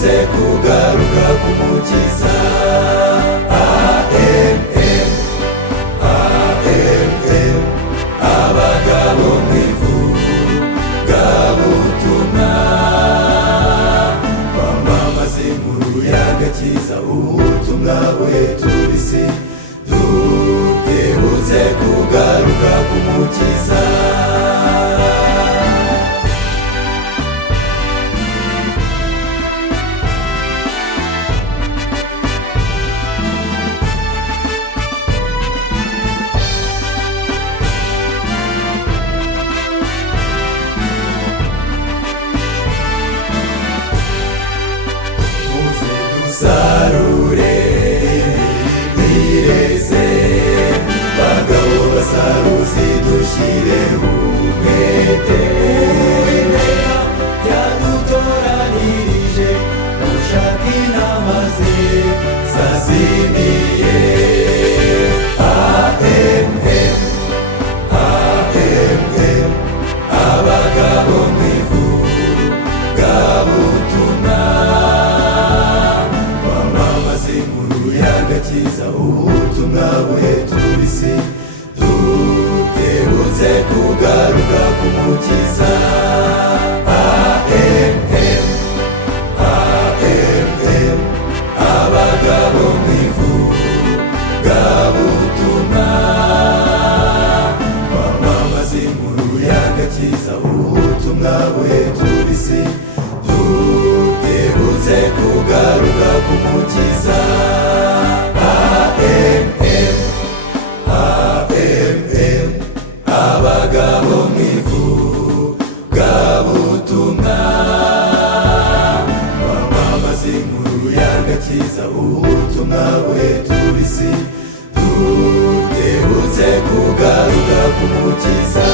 twibutse kugaruka k'umukiza. AMM, AMM, abagabo mwivugabutumwa, bamamaza inkuru y'agakiza, ubutumwa bw'eturisi, twibutse kugaruka k'umukiza. Sarure bireze, bagabo basaruzi dushire umwete. Yadutoranirije gushaka inama ze zazimiye. AMM, AMM, abagabo mwivugabutumwa, y'agakiza, ubutumwa bw'eturisi, twibutse kugaruka k'umukiza. AMM, AMM, abagabo mwivugabutumwa, bamamaza inkuru y'agakiza, ubutumwa bw'eturisi, twibutse kugaruka k'umukiza. AMM, AMM, abagabo mwivugabutumwa, bamamaza inkuru y'agakiza, ubutumwa bw'eturisi, twibutse kugaruka k'umukiza.